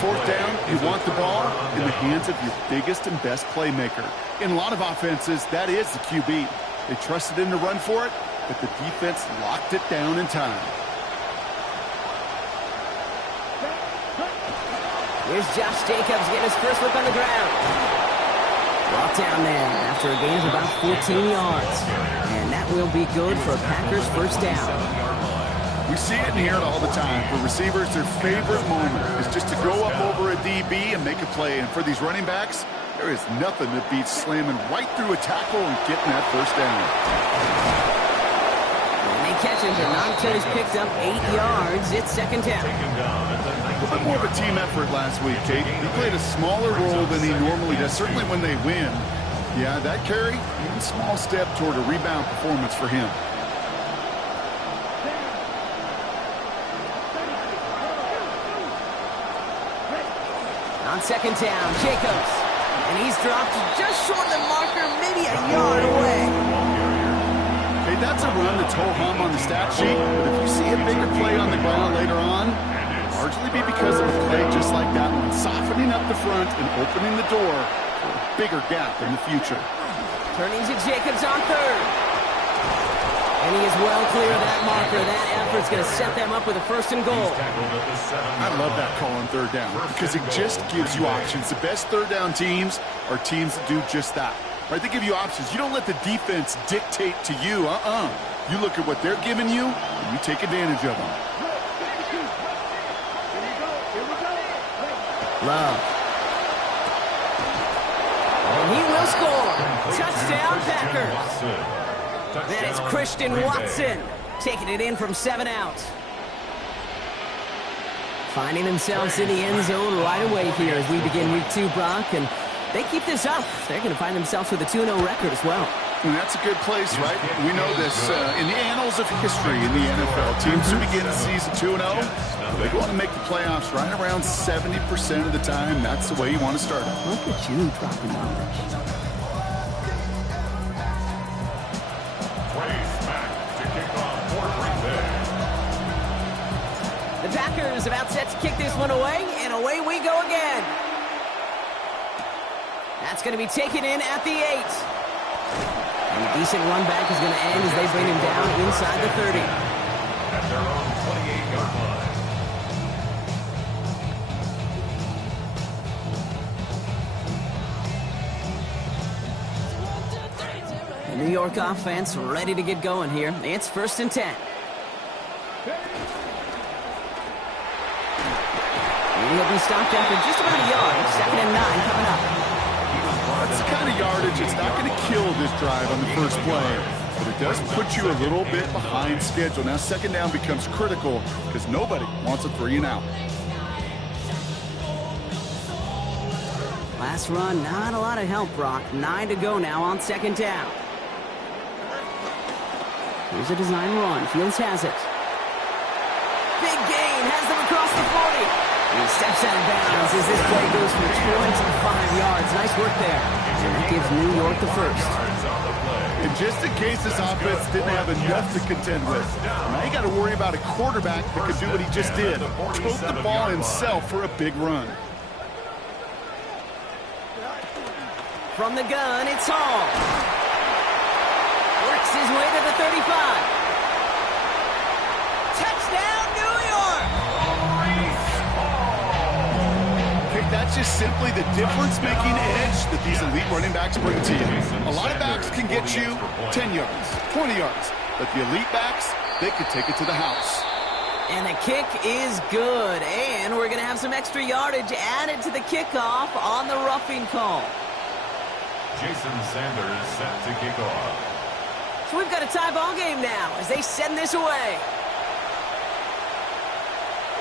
Fourth down, you want the ball in the hands of your biggest and best playmaker. In a lot of offenses, that is the QB. They trusted him to run for it, but the defense locked it down in time. Here's Josh Jacobs getting his first look on the ground. Brought down there after a gain of about 14 yards. And that will be good for a Packers first down. We see it and hear it all the time. For receivers, their favorite moment is just to go up over a DB and make a play. And for these running backs, there is nothing that beats slamming right through a tackle and getting that first down. And they catch him. Denaunto's picked up 8 yards. It's second down. A bit more of a team effort last week, Kate. He played a smaller role than he normally does, certainly when they win. Yeah, that carry, even small step toward a rebound performance for him. On second down, Jacobs. And he's dropped just short of the marker, maybe a yard away. Okay, that's a run that's ho-hum on the stat sheet, but if you see a bigger play on the ground later on, largely be because of a play just like that one, softening up the front and opening the door for a bigger gap in the future. Turning to Jacobs on third. And he is well clear of that marker. That effort's going to set them up with a first and goal. I love that call on third down because it just gives you options. The best third down teams are teams that do just that. Right? They give you options. You don't let the defense dictate to you. You look at what they're giving you, and you take advantage of them. Love. And he will score. Touchdown, Packers. That is Christian Watson taking it in from 7 out. Finding themselves in the end zone right away here as we begin week 2, Brock. And they keep this up, they're going to find themselves with a 2-0 record as well. And that's a good place, right? We know this in the annals of history in the NFL. Teams who begin the season 2-0, they go on to make the playoffs right around 70% of the time. That's the way you want to start it. Look at you dropping knowledge. The Packers about set to kick this one away, and away we go again. That's going to be taken in at the 8. And a decent run back is going to end as they bring him down inside the 30. At their own 28-yard line. The New York offense ready to get going here. It's first and 10. And he'll be stopped after just about a yard. Second and 9 coming up. That's the kind of yardage. It's not going to kill this drive on the first play, but it does put you a little bit behind schedule. Now second down becomes critical because nobody wants a 3-and-out. Last run, not a lot of help, Brock. 9 to go now on second down. Here's a design run. Fields has it. Big gain, has them across the 40. He steps out of bounds as this play goes for 25 yards. Nice work there. And that gives New York the first. And just in case this offense didn't have enough to contend with, now you got to worry about a quarterback that could do what he just did. Tote the ball himself for a big run. From the gun, it's Hall. Works his way to the 35. Touchdown, New York! That's just simply the difference-making edge that these elite running backs bring to you. A lot of backs can get you 10 yards, 20 yards, but the elite backs, they could take it to the house. And the kick is good, and we're going to have some extra yardage added to the kickoff on the roughing call. Jason Sanders set to kick off. So we've got a tie ball game now as they send this away.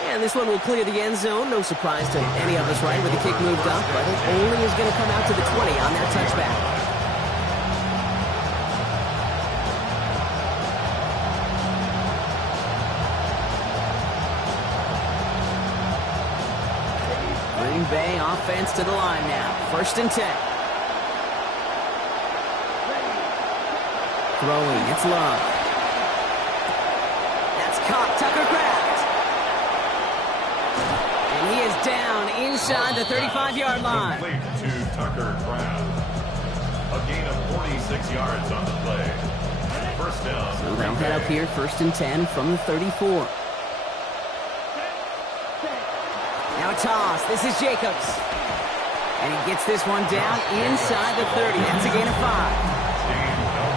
And this one will clear the end zone. No surprise to any of us, right, with the kick moved up. But it only is going to come out to the 20 on that touchback. Green Bay offense to the line now. First and 10. Throwing, it's Love. That's caught, Tucker Kraft. And he is down inside the 35-yard line. Complete to Tucker Craft. A gain of 46 yards on the play. First down. So they'll head up here, 1st and 10 from the 34. Now a toss. This is Jacobs. And he gets this one down inside the 30. That's a gain of 5.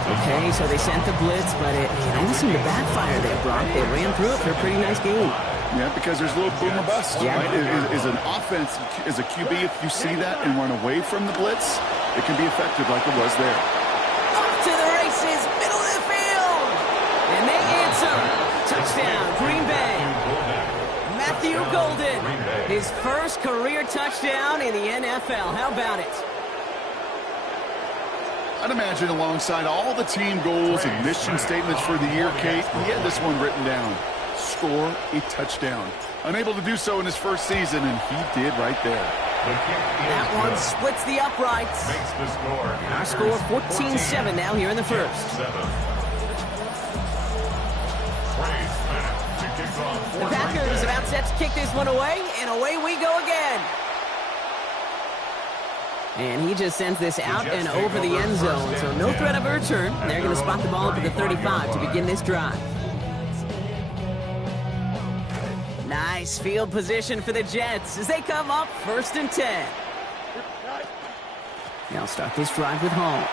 Okay, so they sent the blitz, but it almost seemed to backfire there, Brock. They ran through it for a pretty nice game. Yeah, because there's a little boom or bust, yeah. right? Is an offense, as a QB, if you see that and run away from the blitz, it can be effective like it was there. Off to the races, middle of the field. And they answer. Touchdown, Green Bay. Matthew Golden, his first career touchdown in the NFL. How about it? I'd imagine alongside all the team goals and mission statements for the year, Kate, he had this one written down. Score a touchdown. Unable to do so in his first season, and he did right there. That one splits the uprights. And our score 14-7 now here in the first. The Packers about set to kick this one away, and away we go again. And he just sends this out and over the end zone, so no threat of a return. They're going to spot the ball up at the 35 to begin this drive. Nice field position for the Jets as they come up 1st and 10. They'll start this drive with Hall.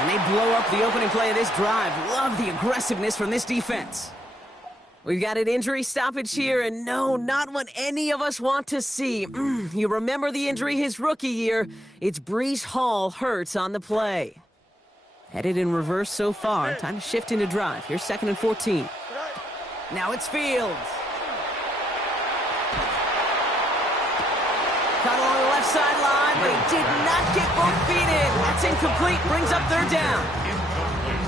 And they blow up the opening play of this drive. Love the aggressiveness from this defense. We've got an injury stoppage here, and no, not what any of us want to see. You remember the injury his rookie year. It's Breece Hall hurts on the play. Headed in reverse so far. Time to shift into drive. Here's 2nd and 14. Now it's Fields. Caught along the left sideline, but he did not get both feet in. That's incomplete. Brings up 3rd down.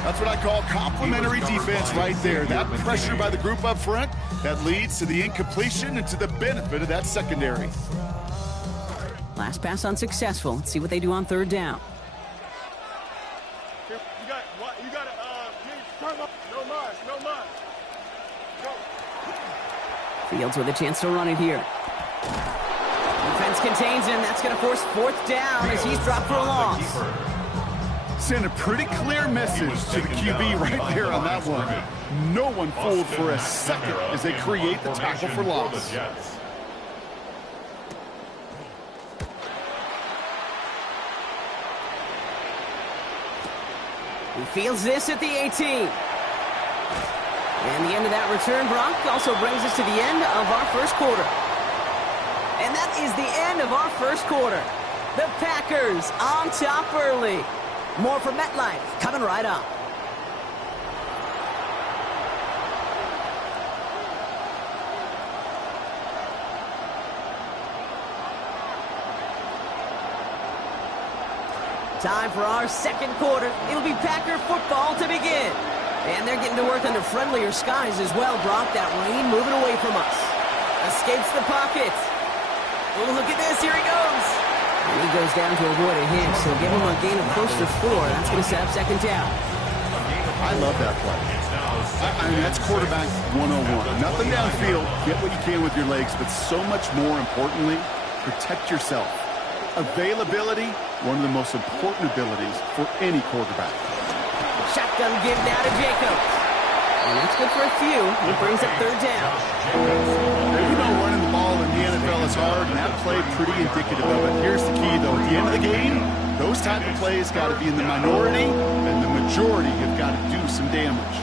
That's what I call complimentary defense right there. That pressure by the group up front, that leads to the incompletion and to the benefit of that secondary. Last pass unsuccessful. Let's see what they do on 3rd down. You got no mind. Go. Fields with a chance to run it here. Defense contains him. That's going to force 4th down as he's dropped for a loss. Send a pretty clear message to the QB right there on that one. No one fooled for a second as they create the tackle for loss. He fields this at the 18. And the end of that return, Brock, also brings us to the end of our first quarter. And that is the end of our first quarter. The Packers on top early. More from MetLife coming right up. Time for our second quarter. It'll be Packer football to begin. And they're getting to work under friendlier skies as well, Brock. That rain moving away from us. Escapes the pocket. Oh, look at this. Here he goes. And he goes down to avoid a hit, so give him a gain of close to 4. That's going to set up 2nd down. I love that play. I mean, that's quarterback 101. Nothing downfield. Get what you can with your legs, but so much more importantly, protect yourself. Availability, one of the most important abilities for any quarterback. Shotgun give now to Jacobs. And that's good for a few. It brings up 3rd down. You know, running the ball in the NFL is hard, and that play pretty indicative of it. Here's the key, though. At the end of the game, those type of plays got to be in the minority, and the majority have got to do some damage.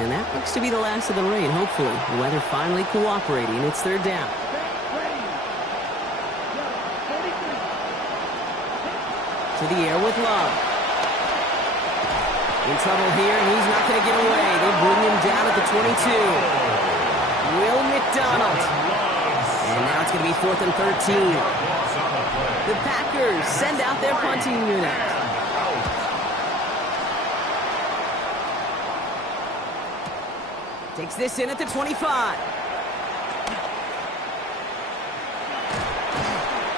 And that looks to be the last of the rain, hopefully. The weather finally cooperating. It's 3rd down. To the air with Love. In trouble here, and he's not going to get away. They bring him down at the 22. Will McDonald. And now it's going to be 4th and 13. The Packers send out their punting unit. Takes this in at the 25.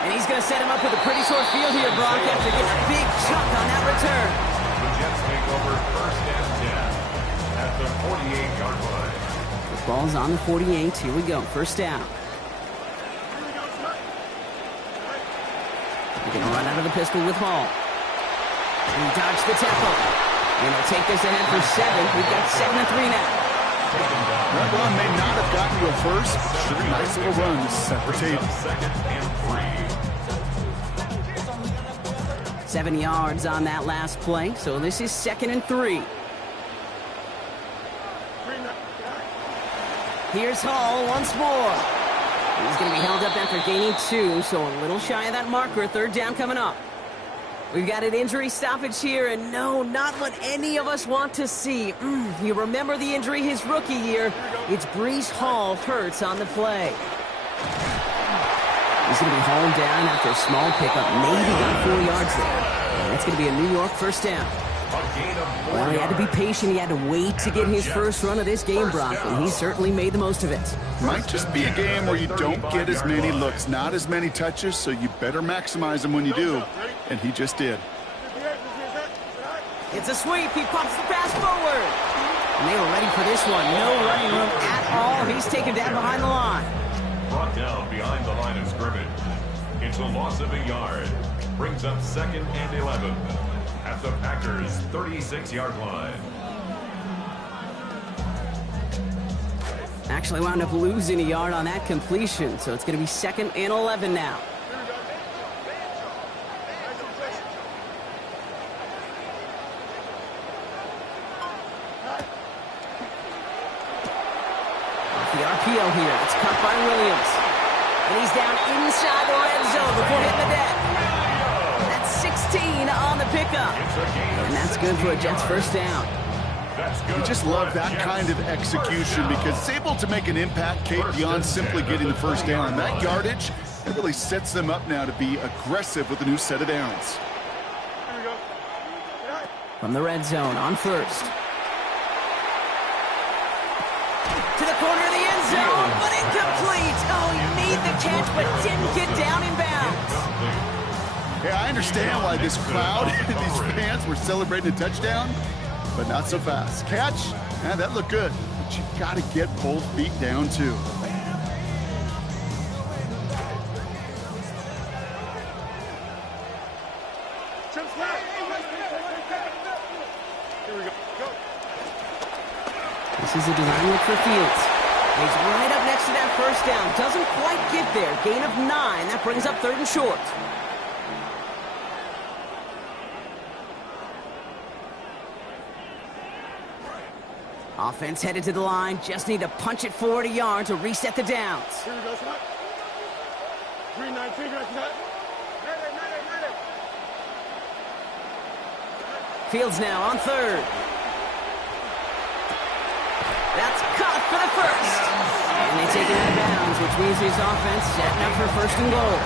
And he's going to set him up with a pretty short field here, Brock, after getting a big chunk on that return. The Jets take over 1st and 10 at the 48-yard line. The ball's on the 48. Here we go. 1st down. They're going to run out of the pistol with Hall. And he dodged the tackle. And they'll take this ahead for 7. We've got 7-3 now. That run may not have gotten you a first, but sure, nice little run to set the table. 7 yards on that last play, so this is 2nd and 3. Here's Hall once more. He's going to be held up after gaining 2, so a little shy of that marker. 3rd down coming up. We've got an injury stoppage here, and no, not what any of us want to see. You remember the injury his rookie year. It's Breece Hall hurts on the play. He's going to be hauled down after a small pickup. Maybe got 4 yards there. And that's going to be a New York 1st down. Well, he had to be patient. He had to wait to get his first run of this game, Brock, and he certainly made the most of it. Might just be a game where you don't get as many looks, not as many touches, so you better maximize them when you do, and he just did. It's a sweep. He pumps the pass forward. And they were ready for this one. No running room at all. He's taken down behind the line. Brought down behind the line of scrimmage. It's a loss of a yard. Brings up 2nd and 11 at the Packers' 36-yard line. Actually wound up losing a yard on that completion, so it's going to be 2nd and 11 now. Off the RPO here. It's cut by Williams. And he's down inside the red zone before hitting the deck. That's 16 on the pickup. And that's good for a Jets 1st down. You just love that kind of execution because it's able to make an impact, Kate, beyond simply getting the 1st down. And that yardage, it really sets them up now to be aggressive with a new set of downs. From the red zone on 1st. To the corner of the end zone, but incomplete. Oh, he made the catch, but didn't get down in bounds. Yeah, I understand why this crowd and these fans were celebrating a touchdown, but not so fast. Catch, that looked good, but you've got to get both feet down too. This is a design look for Fields. He's right up next to that 1st down. Doesn't quite get there. Gain of 9. That brings up 3rd and short. Offense headed to the line. Just need to punch it forward a yard to reset the downs. Here we go, son. 319, Fields now on 3rd. That's caught for the 1st. And they take it out of bounds, which means his offense setting up for 1st and goal.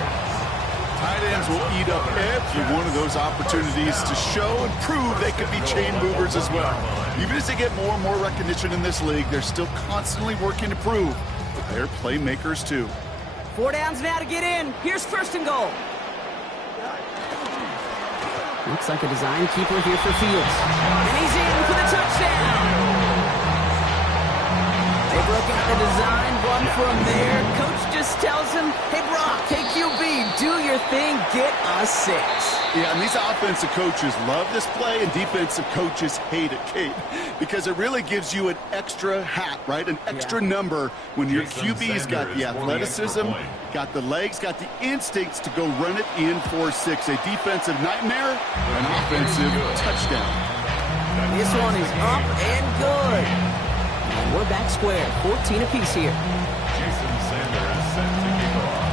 Tight ends will eat up every one of those opportunities to show and prove they could be chain movers as well. Even as they get more and more recognition in this league, they're still constantly working to prove that they're playmakers too. 4 downs now to get in. Here's 1st and goal. Looks like a design keeper here for Fields. And he's in for the touchdown. They broke out the design, one from there. Coach just tells him, hey, Brock, hey, QB, do your thing, get a 6. Yeah, and these offensive coaches love this play, and defensive coaches hate it, Kate, because it really gives you an extra hat, right? An extra number when your QB's got the athleticism, got the legs, got the instincts to go run it in for 6. A defensive nightmare, an offensive touchdown. This one is up and good. And we're back square, 14 apiece here. Jason Sanders set to kick off.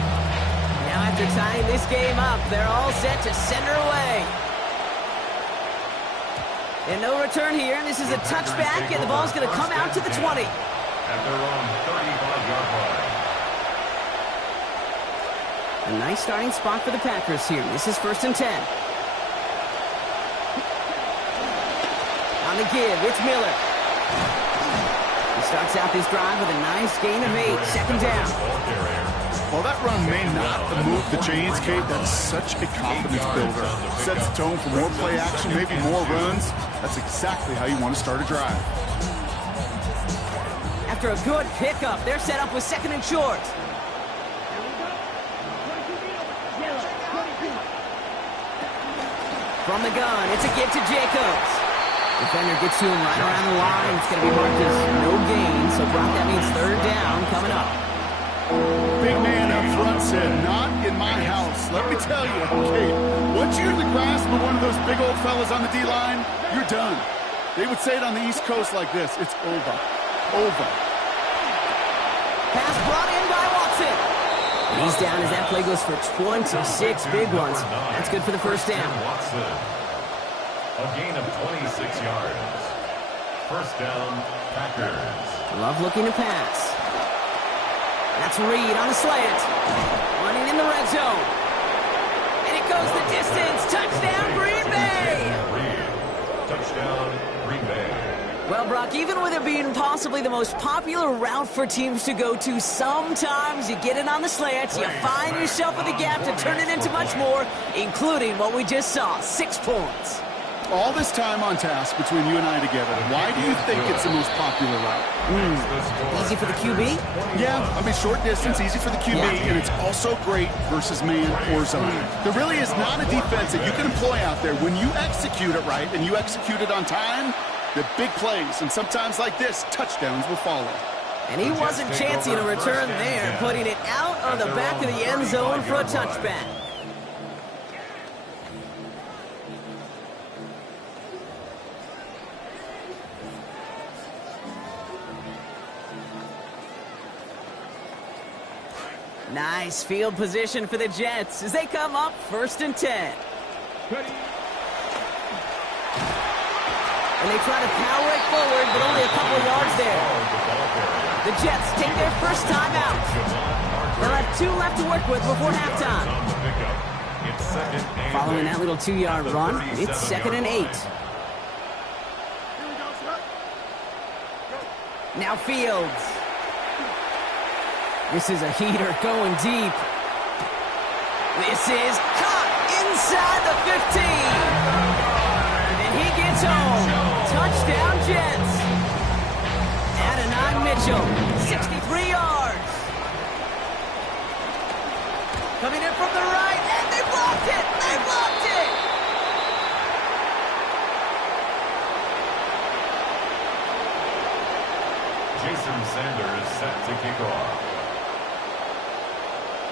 Now after tying this game up, they're all set to send her away. And no return here. This is a touchback, and the ball's going to come out to the 20. At their own 35-yard line. A nice starting spot for the Packers here. This is 1st and 10. On the give, it's Miller. He starts out this drive with a nice gain of 8. 2nd down. Well, that run may not have moved the chains, Kate. That's such a confidence builder. Sets the tone for more play action, maybe more runs. That's exactly how you want to start a drive. After a good pickup, they're set up with 2nd and short. From the gun, it's a give to Jacobs. Defender gets to him right around the line. It's going to be marked as no gain. So, Brock, that means third down coming up. Big man up front said, not in my house. Let me tell you, okay, once you're in the grasp of one of those big old fellas on the D-line, you're done. They would say it on the East Coast like this. It's over. Over. Pass brought in by Watson. And he's down as that play goes for 26 big ones. That's good for the first down. A gain of 26 yards. First down, Packers. Love looking to pass. That's Reed on a slant. Running in the red zone. And it goes the distance. Touchdown, Green Bay. Touchdown, Green Bay. Well, Brock, even with it being possibly the most popular route for teams to go to, sometimes you get it on the slants, you find yourself in the gap to turn it into much more, including what we just saw, 6 points. All this time on task between you and I together, why do you think it's the most popular route? Easy for the QB? Yeah, I mean, short distance, easy for the QB, and it's also great versus man or zone. There really is not a defense that you can employ out there. When you execute it right and you execute it on time, the big plays, and sometimes like this, touchdowns will follow. And he wasn't chancing a return there, putting it out on the back of the end zone for a touchback. Nice field position for the Jets as they come up 1st and 10. And they try to power it forward, but only a couple of yards there. The Jets take their first time out. They'll have 2 left to work with before halftime. Following that little 2-yard run, it's 2nd and 8. Now Fields. This is a heater going deep. This is caught inside the 15. And he gets home. Touchdown Jets. Adonai Mitchell, 63 yards. Coming in from the right, and they blocked it. They blocked it. Jason Sanders set to kick off.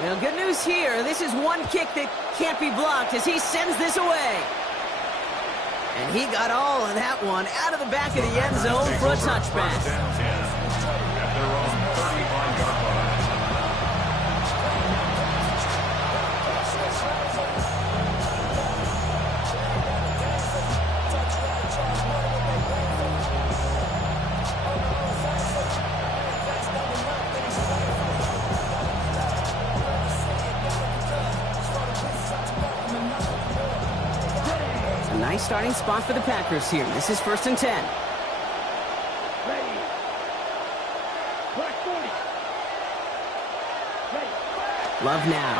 Well, good news here. This is one kick that can't be blocked as he sends this away. And he got all of that one out of the back of the end zone for a touchback. At their own 35-yard line. Nice starting spot for the Packers here. This is 1st and 10. Ready. Black 40. Ready. Love now.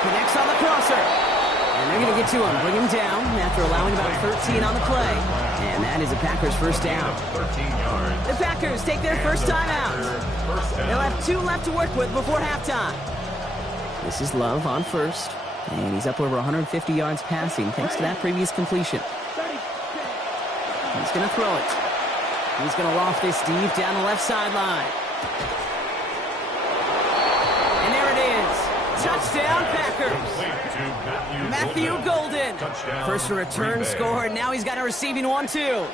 Connects on the crosser. And they're going to get to him. Bring him down after allowing about 13 on the play. And that is a Packers first down. 13 yards. The Packers take their first time out. They'll have 2 left to work with before halftime. This is Love on first, and he's up over 150 yards passing thanks to that previous completion. He's going to throw it. He's going to loft this deep down the left sideline. And there it is. Touchdown, Packers. Matthew Golden. First return score, and now he's got a receiving one, too.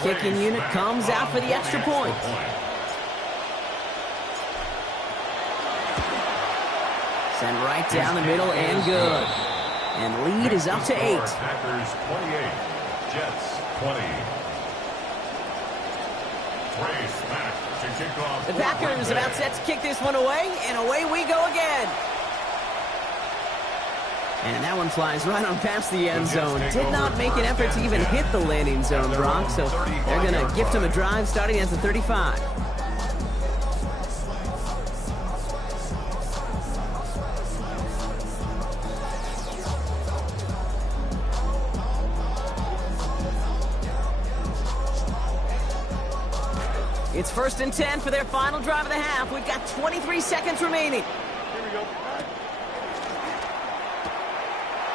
Kicking unit comes out for the extra point. Send right down the middle and good. And lead is up to 8. Packers 28, Jets 20. Race back to kick off. The Packers about set to kick this one away, and away we go again. And that one flies right on past the end zone. Did not make an effort to even hit the landing zone, Brock, so they're going to gift him a drive starting at the 35. It's 1st and 10 for their final drive of the half. We've got 23 seconds remaining. Here we go.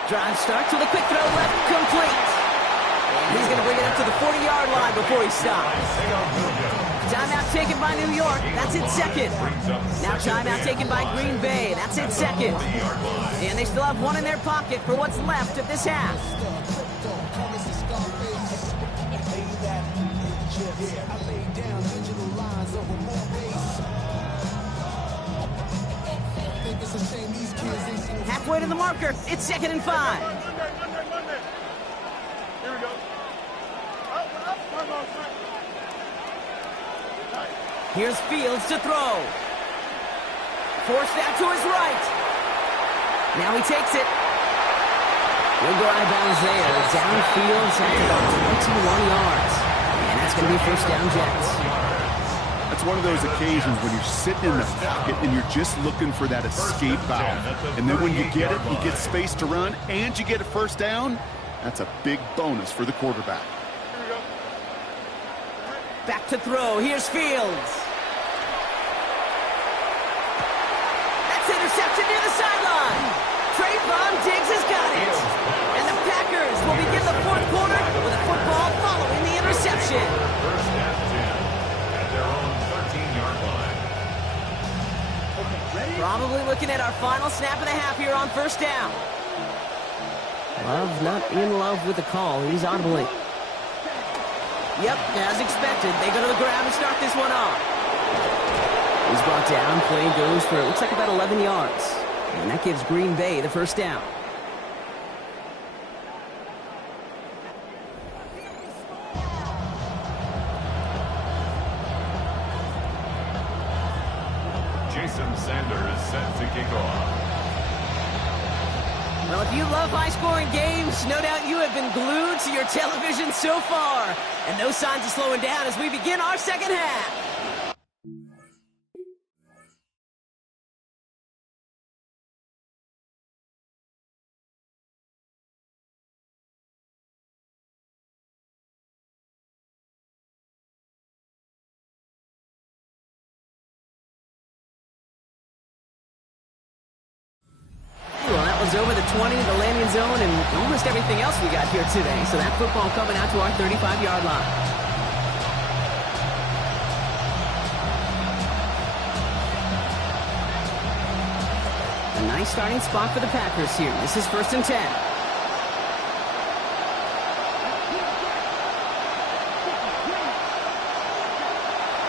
Drive starts with a quick throw left, complete. And he's going to bring it up to the 40-yard line before he stops. Timeout taken by New York. That's its second. Now timeout taken by Green Bay. That's its second. And they still have one in their pocket for what's left of this half. Halfway to the marker. It's 2nd and 5. Here we go. Here's Fields to throw. Forced out to his right. Now he takes it. He'll go out of bounds there. Downfield, at about 21 yards. And that's going to be first down Jets. That's one of those occasions when you're sitting in the pocket and you're just looking for that escape valve. And then when you get it, you get space to run, and you get a first down. That's a big bonus for the quarterback. Back to throw. Here's Fields. That's interception near the sideline. Trayvon Diggs has got it. And the Packers will begin the fourth quarter with a football following the interception. First down 10 at their own 13-yard line. Probably looking at our final snap of the half here on first down. Love not in love with the call. He's audibly. Yep, as expected. They go to the ground to start this one off. He's brought down. Play goes for, it looks like about 11 yards. And that gives Green Bay the first down. Jason Sanders set to kick off. Well, if you love high-scoring games, no doubt you have been glued to your television so far. And no signs of slowing down as we begin our second half. Well, that was over the 20, the landing zone, and almost everything else we got here today. So that football coming out to our 35-yard line. A nice starting spot for the Packers here. This is 1st and 10.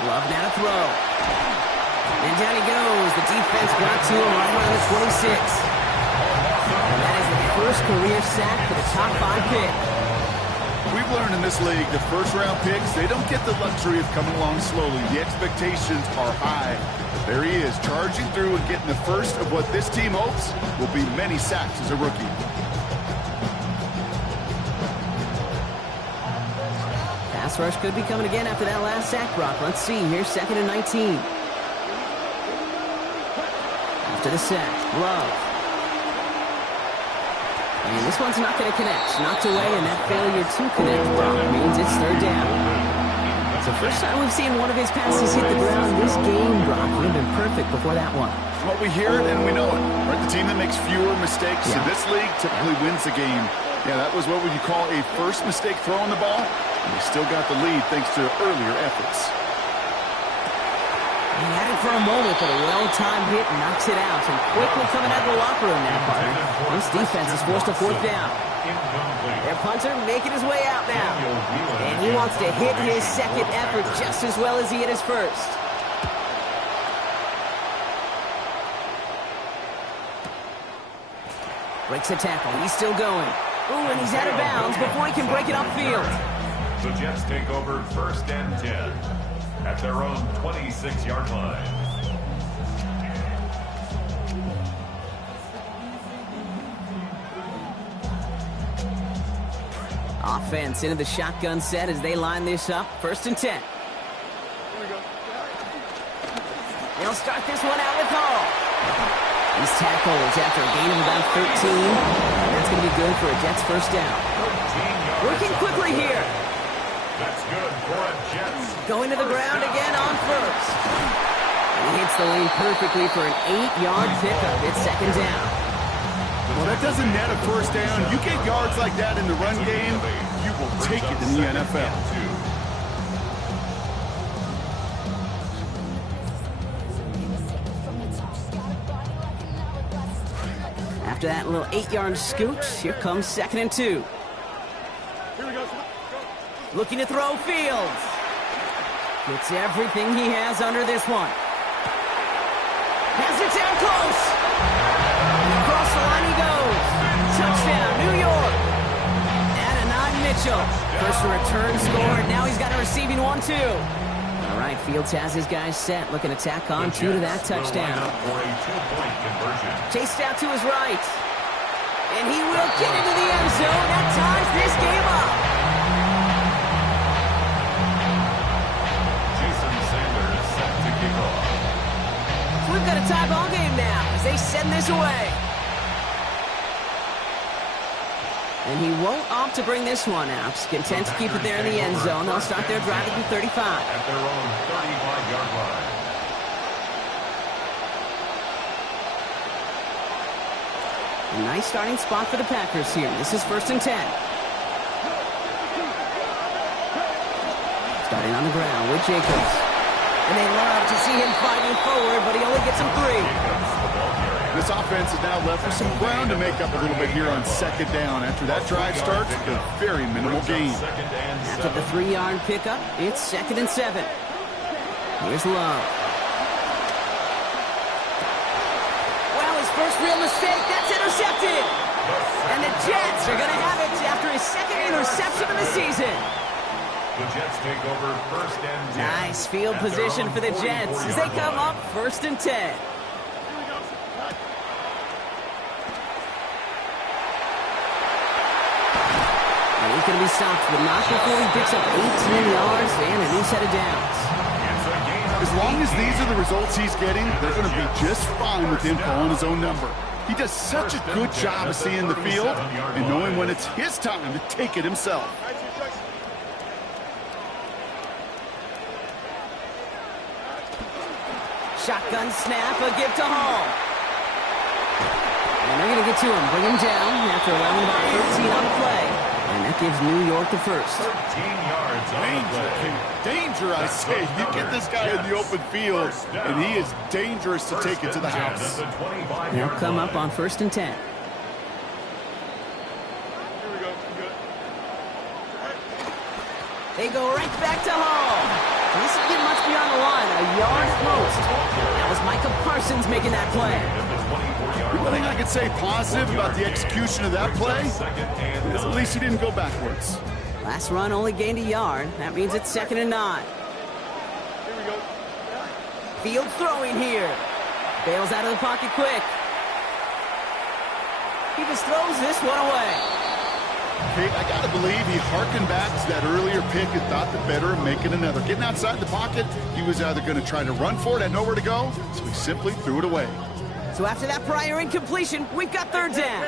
Love now to throw. And down he goes. The defense got to him right around the 26. And that is the first career sack for the top 5 pick. We've learned in this league the first-round picks, they don't get the luxury of coming along slowly. The expectations are high. But there he is, charging through and getting the first of what this team hopes will be many sacks as a rookie. Pass rush could be coming again after that last sack, Brock. Let's see. Here's 2nd and 19. After the sack, Love. And this one's not going to connect. Knocked away, and that failure to connect, Brock, means it's 3rd down. It's the first time we've seen one of his passes hit the ground this game, Brock. Would have been perfect before that one. Well, we hear it and we know it. Right? The team that makes fewer mistakes in this league typically wins the game. Yeah, that was what would you call a first mistake throwing the ball. And they still got the lead thanks to earlier efforts. He had it for a moment, but a well-timed hit knocks it out. And quickly coming out of the locker room now, partner. This defense is forced to 4th down. Their punter making his way out now. And he wants to hit his second effort just as well as he hit his first. Breaks the tackle. He's still going. Ooh, and he's out of bounds before he can break it upfield. The Jets take over 1st and 10 at their own 26-yard line. Offense into the shotgun set as they line this up. 1st and 10. They'll start this one out with Hall. He's tackled after a gain of about 13. And that's going to be good for a Jets first down. Working quickly here. That's good for a Jets. Going to the ground again on first. And he hits the lane perfectly for an 8-yard pickup. It's 2nd down. Well, that doesn't net a first down. You get yards like that in the run game, you will take it in the NFL. After that little 8-yard scoot, here comes 2nd and 2. Looking to throw Fields. Gets everything he has under this one. Has it down close. And across the line he goes. Touchdown, New York. Adonai Mitchell. First return score. Now he's got a receiving one, too. All right, Fields has his guys set. Looking to tack on 2 to that touchdown. Chased out to his right. And he will get into the end zone. That ties this game up. So we've got a tie ball game now as they send this away. And he won't opt to bring this one out. He's content to keep it there in the end zone. They'll start their drive at the 35. At their own 35-yard line. A nice starting spot for the Packers here. This is 1st and 10. Starting on the ground with Jacobs. And they love to see him fighting forward, but he only gets him 3. This offense is now left with some ground to make up a little bit here on 2nd down. After that drive starts, a very minimal gain. After the 3-yard pickup, it's 2nd and 7. Here's Love. Well, his first real mistake, that's intercepted. And the Jets are going to have it after his 2nd interception of the season. The Jets take over 1st and 10. Nice field position for the Jets as they come up 1st and 10. And he's going to be stopped, but not before he picks up 18 yards and a new set of downs. As long as these are the results he's getting, they're going to be just fine with him calling his own number. He does such a good job of seeing the field and knowing when it's his time to take it himself. Shotgun snap, a give to Hall. And they're going to get to him, bring him down after allowing about 13 on the play. And that gives New York the first. 13 yards on the play. Danger, I say. You get this guy in the open field, and he is dangerous to take it to the house. They'll come up on 1st and 10. They go right back to Hall. This isn't get much beyond the line. A yard at most. That was Micah Parsons making that play. The only thing I could say positive about the execution of that play is at least he didn't go backwards. Last run only gained a yard. That means it's 2nd and 9. Fields throwing here. Bails out of the pocket quick. He just throws this one away. Okay, I got to believe he harkened back to that earlier pick and thought the better of making another. Getting outside the pocket, he was either going to try to run for it, had nowhere to go, so he simply threw it away. So after that prior incompletion, we've got 3rd down.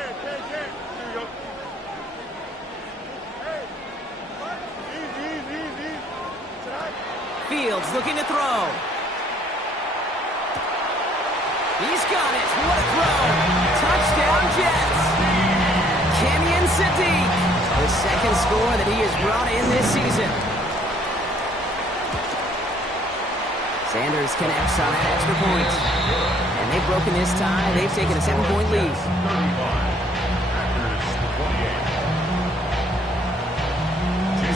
Fields looking to throw. He's got it. What a throw. Touchdown, Jets. Kenyon Sadiq, the 2nd score that he has brought in this season. Sanders connects on that extra point. And they've broken this tie. They've taken a 7-point lead.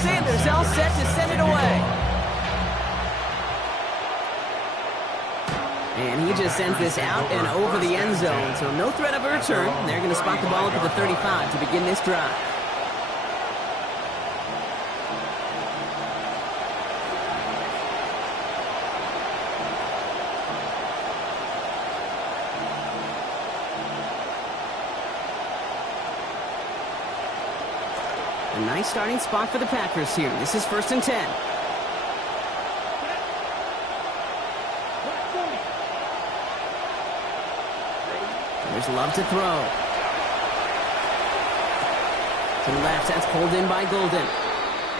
Sanders all set to send it away. And he just sends this out and over the end zone. So no threat of a return. They're going to spot the ball up at the 35 to begin this drive. A nice starting spot for the Packers here. This is 1st and 10. There's Love to throw. To the left, that's pulled in by Golden.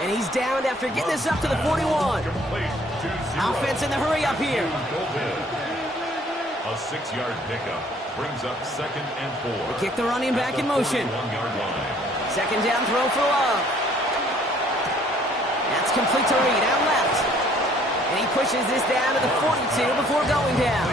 And he's downed after getting this up to the 41. Offense in the hurry up here. A 6-yard pickup. Brings up 2nd and 4. They kick the running back in motion. 41-yard line. 2nd down throw for Love. That's complete to Reed out left. And he pushes this down to the 42 before going down.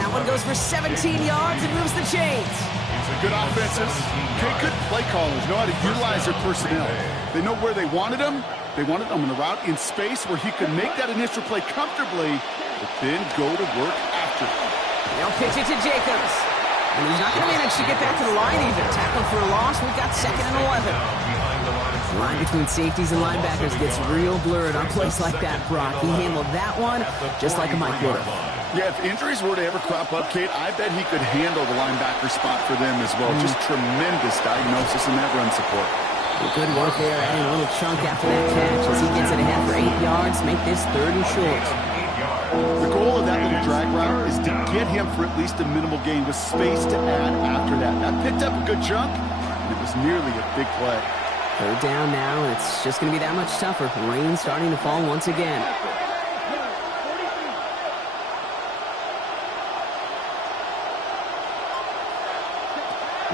That one goes for 17 yards and moves the chains. It's a good offensive. Okay, good play callers know how to utilize their personnel. They know where they wanted him. They wanted him on the route in space where he could make that initial play comfortably, but then go to work after. They'll pitch it to Jacobs. And he's not going to manage to get back to the line even. Tackle for a loss. We've got 2nd and 11. The line between safeties and linebackers gets real blurred on plays like that, Brock. He handled that one just like a Mike would have. Yeah, if injuries were to ever crop up, Kate, I bet he could handle the linebacker spot for them as well. Just tremendous diagnosis in that run support. Good work there, adding a little chunk after that catch as he gets it ahead for 8 yards, make this 3rd and short. The goal of that little drag route is to get him for at least a minimal gain with space to add after that. That picked up a good chunk, and it was nearly a big play. 3rd down now, and it's just going to be that much tougher. Rain starting to fall once again.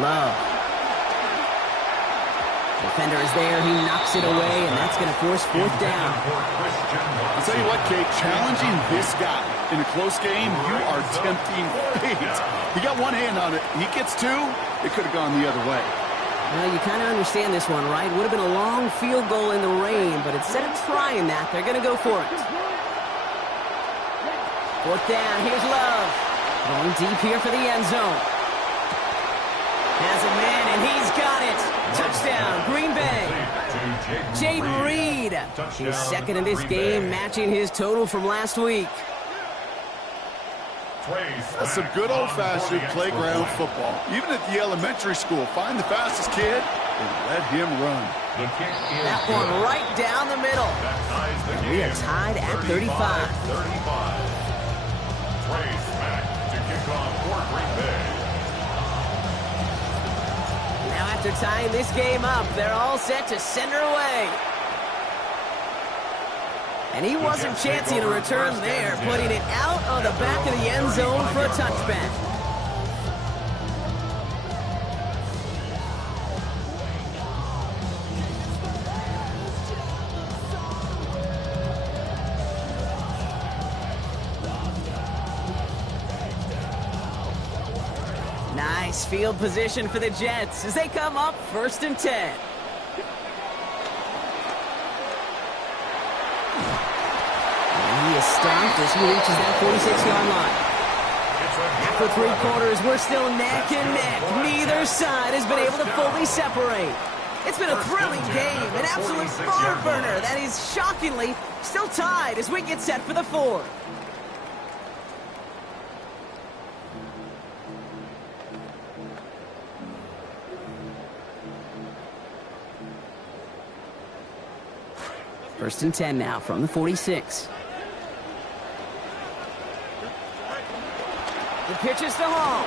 Love. Defender is there. He knocks it away, and that's going to force 4th down. I'll tell you what, Kate, challenging this guy in a close game, you are tempting fate. He got one hand on it. He gets 2. It could have gone the other way. Well, you kind of understand this one, right? Would have been a long field goal in the rain, but instead of trying that, they're going to go for it. 4th down. Here's Love. Going deep here for the end zone. Has a man, and he's got it. Touchdown, Green Bay. Jaden Reed, his 2nd in this game, matching his total from last week. That's some good old-fashioned playground football. Even at the elementary school, find the fastest kid and let him run. That one right down the middle. And we are tied at 35. Trace back to kick off for Green Bay. Now after tying this game up, they're all set to send her away. And he wasn't chancing a return there, putting it out of the back of the end zone for a touchback. Nice field position for the Jets as they come up 1st and 10. He is stopped as he reaches that 46-yard line. After 3 quarters, we're still neck and neck. Neither side has been able to fully separate. It's been a thrilling game, an absolute barn burner that is shockingly still tied as we get set for the 4th. First and 10 now from the 46. The pitch is to Hall.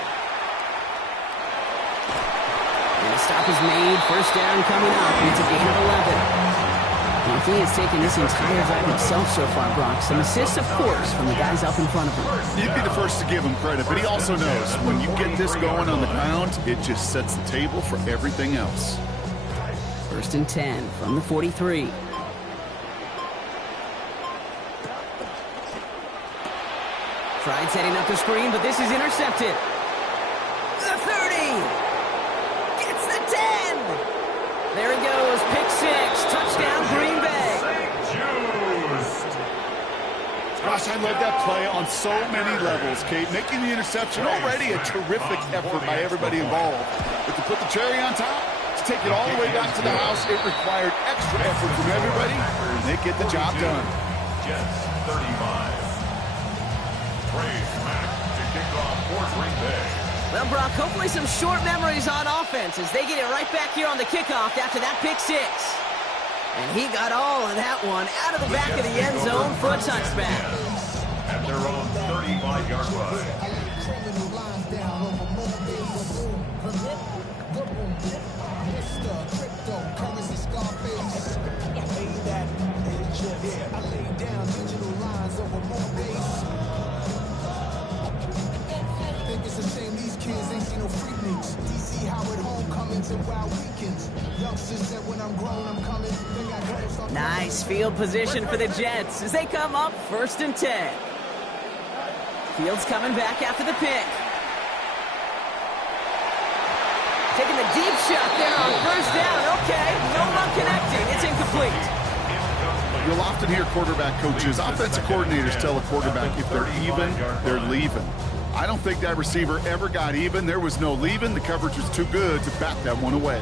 And the stop is made. 1st down coming up. It's a gain of 11. And he has taken this entire drive himself so far, Brock. Some assists, of course, from the guys up in front of him. You'd be the first to give him credit, but he also knows when you get this going on the ground, it just sets the table for everything else. 1st and 10 from the 43. Tried setting up the screen, but this is intercepted. The 30. Gets the 10. There he goes. Pick 6. Touchdown, Green Bay. Gosh, I love that play on so many levels, Kate. Making the interception, already a terrific effort by everybody involved. But to put the cherry on top, to take it all the way back to the house, it required extra effort from everybody, and they get the job done. Jets 35. Well, Brock, hopefully some short memories on offense as they get it right back here on the kickoff after that pick 6. And he got all of that one out of the back of the end zone for a touchback. At their own 35-yard line. It's a shame these Nice field position for the Jets as they come up 1st and 10. Fields coming back after the pick. Taking the deep shot there on 1st down. Okay, no luck connecting. It's incomplete. You'll often hear quarterback coaches, offensive coordinators tell a quarterback if they're even, they're leaving. I don't think that receiver ever got even. There was no leaving. The coverage was too good to back that one away.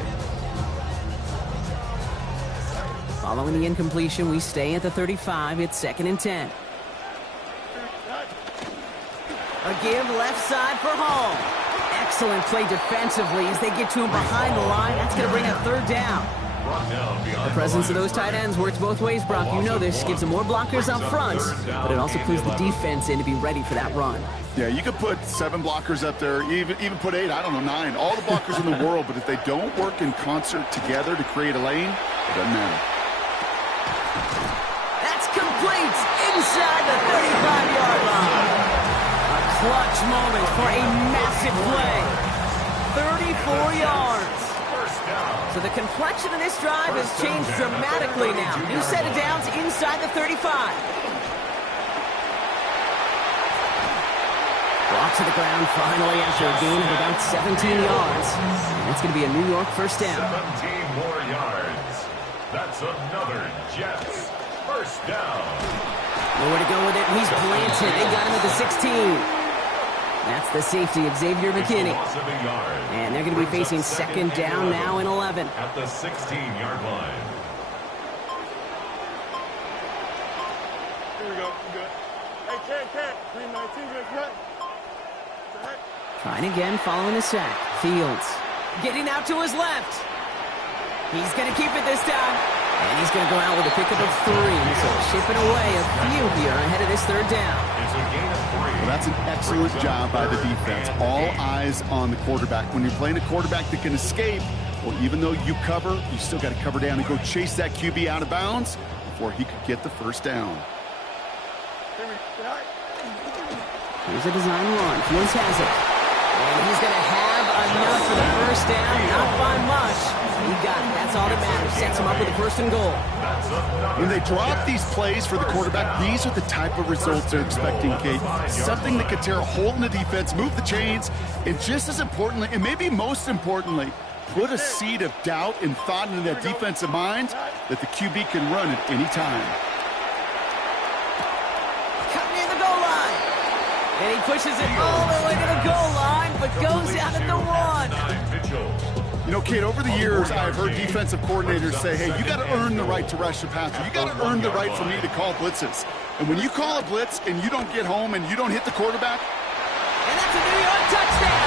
Following the incompletion, we stay at the 35. It's 2nd and 10. A give left side for home. Excellent play defensively as they get to him behind the line. That's going to bring a 3rd down. The presence of those tight ends works both ways, Brock. You know this. Gives them more blockers up front, but it also clues the defense in to be ready for that run. Yeah, you could put 7 blockers up there, even put 8, I don't know, 9. All the blockers in the world, but if they don't work in concert together to create a lane, it doesn't matter. That's complete inside the 35-yard line. A clutch moment for a massive play. 34 yards. So the complexion of this drive has changed dramatically now. New set of downs inside the 35. Brought to the ground finally after a gain of about 17 yards. And it's going to be a New York 1st down. 17 more yards. That's another Jets 1st down. Nowhere to go with it. He's planted. They got him at the 16. That's the safety, Xavier McKinney. And they're going to be facing 2nd down now and 11. At the 16-yard line. Here we go. Good. Hey, Cat. 319, good. Right. Trying again following the sack. Fields getting out to his left. He's going to keep it this time. And he's going to go out with a pickup of 3. So chipping away a few here ahead of this 3rd down. It's a gain of 3. Well, that's an excellent job by the defense. All eyes on the quarterback. When you're playing a quarterback that can escape, well, even though you cover, you still got to cover down and go chase that QB out of bounds before he could get the 1st down. Here's a design run. Fields has it. And he's going to have enough for the 1st down. Not by much. He got it. That's all that matters. Sets him up with a 1st and goal. When they drop these plays for the quarterback, these are the type of results they're expecting, Kate. Something that could tear a hole in the defense, move the chains, and just as importantly, and maybe most importantly, put a seed of doubt and thought into that defensive mind that the QB can run at any time. Cut near the goal line. And he pushes it all the way to the goal line, but goes out at the 1. You know, Kate, over the years, I've heard defensive coordinators say, hey, you got to earn the right to rush the passer. You got to earn the right for me to call blitzes. And when you call a blitz and you don't get home and you don't hit the quarterback. And that's a New York touchdown.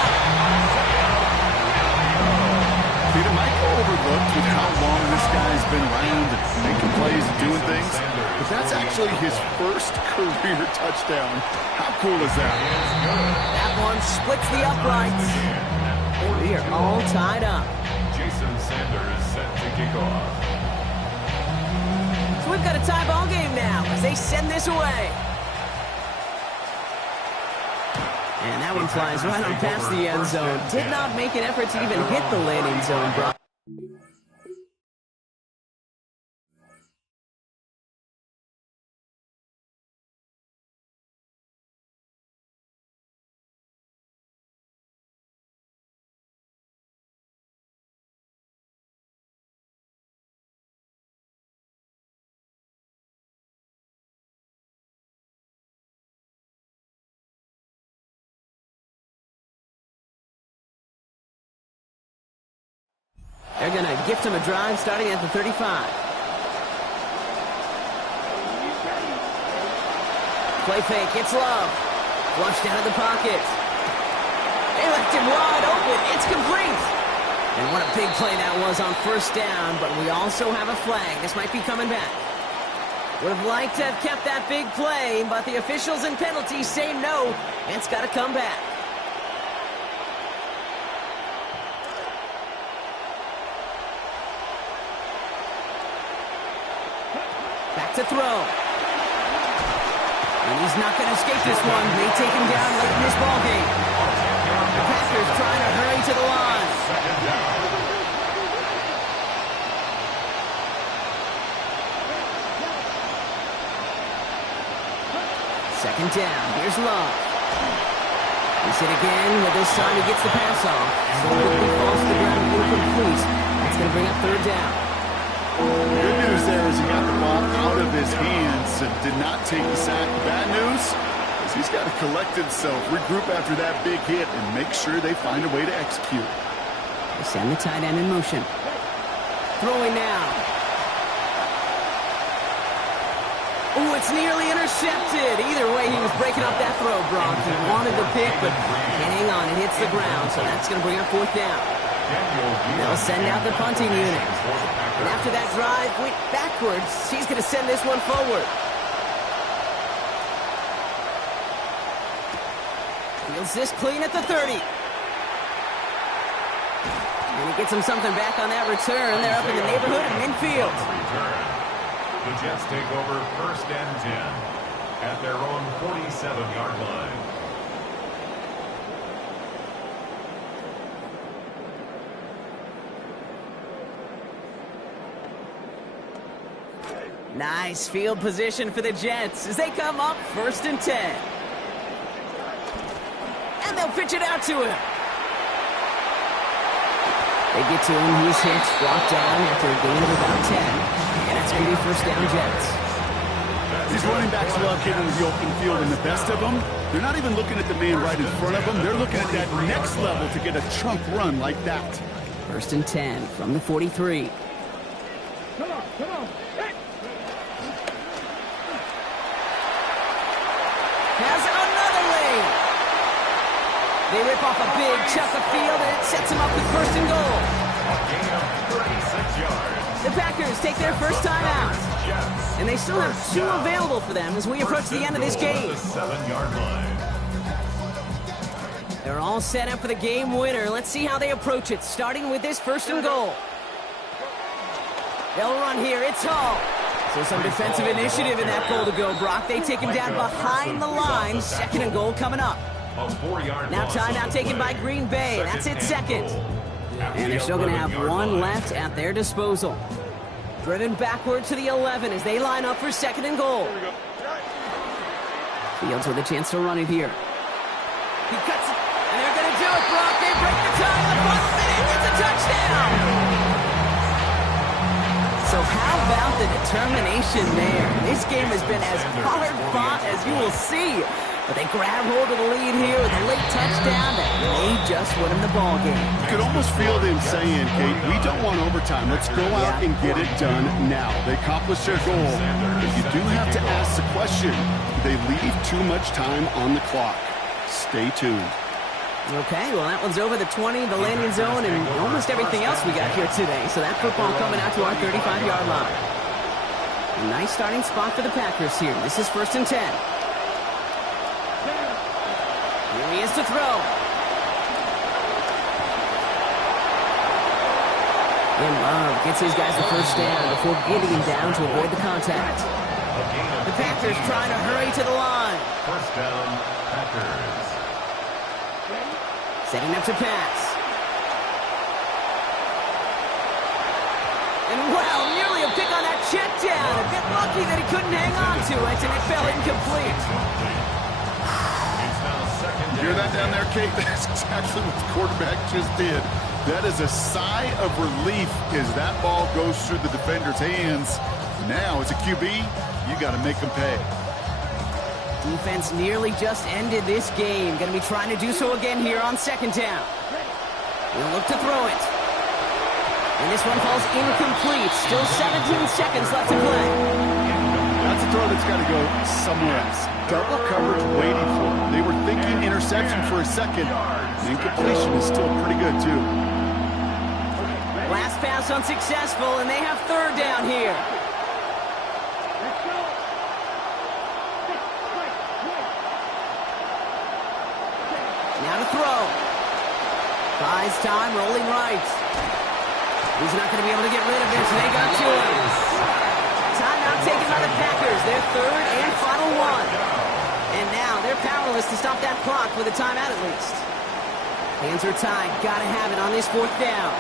Kate, it might go overlooked with how long this guy's been around and making plays and doing things. But that's actually his 1st career touchdown. How cool is that? That one splits the uprights. We are all tied up. Jason Sanders set to kick off. So we've got a tie ball game now as they send this away. And that one flies right on past the end zone. Did not make an effort to even hit the landing zone, bro. They're going to gift him a drive starting at the 35. Play fake. It's Love. Flushed out of the pocket. They left him wide open. It's complete. And what a big play that was on 1st down, but we also have a flag. This might be coming back. Would have liked to have kept that big play, but the officials and penalties say no, and it's got to come back. Back to throw. And he's not going to escape this one. They take him down late in this ballgame. The Packers trying to hurry to the line. second down. Here's Love. He's hit again, but this time he gets the pass off. So quickly falls to the ground, incomplete. That's going to bring up third down. Good news there is he got the ball out of his hands and did not take the sack. Bad news is he's got to collect himself, regroup after that big hit, and make sure they find a way to execute. They send the tight end in motion. Throwing now. Oh, it's nearly intercepted. Either way, he was breaking up that throw, Brock. He wanted the pick, but can't hang on. It hits the ground, so that's going to bring up fourth down. They'll send out the punting unit. And after that drive went backwards, he's going to send this one forward. Fields this clean at the 30. And he gets him something back on that return. They're up in the neighborhood of midfield. The Jets take over first and 10 at their own 47-yard line. Nice field position for the Jets as they come up first and 10. And they'll pitch it out to him. They get to him, he's hit, brought down after a gain of about 10. And it's going to be first down Jets. These running backs love getting into the open field, and the best of them, they're not even looking at the man right in front of them. They're looking at that next level to get a chunk run like that. First and 10 from the 43. Come on, come on. Hey. Has another lane. They rip off a big chunk of field, and it sets him up with first and goal. A gain of 36 yards. The Packers take their first time out. And they still have two available for them as we approach the end of this game. The 7-yard line. They're all set up for the game winner. Let's see how they approach it, starting with this first and goal. They'll run here. It's Hall. So some defensive initiative in that goal to go, Brock. They take him down behind the line. Second and goal coming up. A 4-yard Now loss. timeout taken by Green Bay. That's it, second. And they're still going to have one left at their disposal. Driven backward to the 11 as they line up for second and goal. Fields with a chance to run it here. He cuts it, and they're going to do it, Brock. They break the tie in the final minute. It's a touchdown. So how about the determination there? This game has been as hard fought as you will see. But they grab hold of the lead here with a late touchdown that may just win them the ball game. You could almost feel them saying, Kate, we don't want overtime. Let's go out and get it done now. They accomplished their goal. But you do have to ask the question, do they leave too much time on the clock? Stay tuned. Okay, well, that one's over the 20, the landing zone, and almost everything else we got here today. So that football coming out to our 35-yard line. A nice starting spot for the Packers here. This is first and 10. Here he is to throw. And Love gets these guys the first down before getting him down to avoid the contact. The Packers trying to hurry to the line. First down, Packers. Setting up to pass. And wow, nearly a pick on that check down. A bit lucky that he couldn't hang on to it, and it fell incomplete. You hear that down there, Kate? That's exactly what the quarterback just did. That is a sigh of relief as that ball goes through the defender's hands. Now, as a QB, you got to make them pay. Defense nearly just ended this game. Going to be trying to do so again here on second down. We'll look to throw it. And this one falls incomplete. Still 17 seconds left to play. That's a throw that's got to go somewhere else. Double coverage waiting for them. They were thinking interception for a second. The incompletion is still pretty good, too. Last pass unsuccessful, and they have third down here. Now to throw. Buys time, rolling right. He's not going to be able to get rid of this. They got to him. Timeout taken by the Packers. Their third and final one. And now they're powerless to stop that clock with a timeout at least. Hands are tied. Got to have it on this fourth down.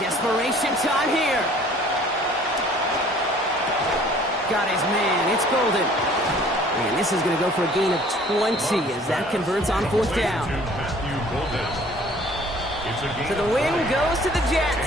Desperation time here. got his man. It's Golden. And this is going to go for a gain of 20 as that converts on fourth down. So the win goes to the Jets.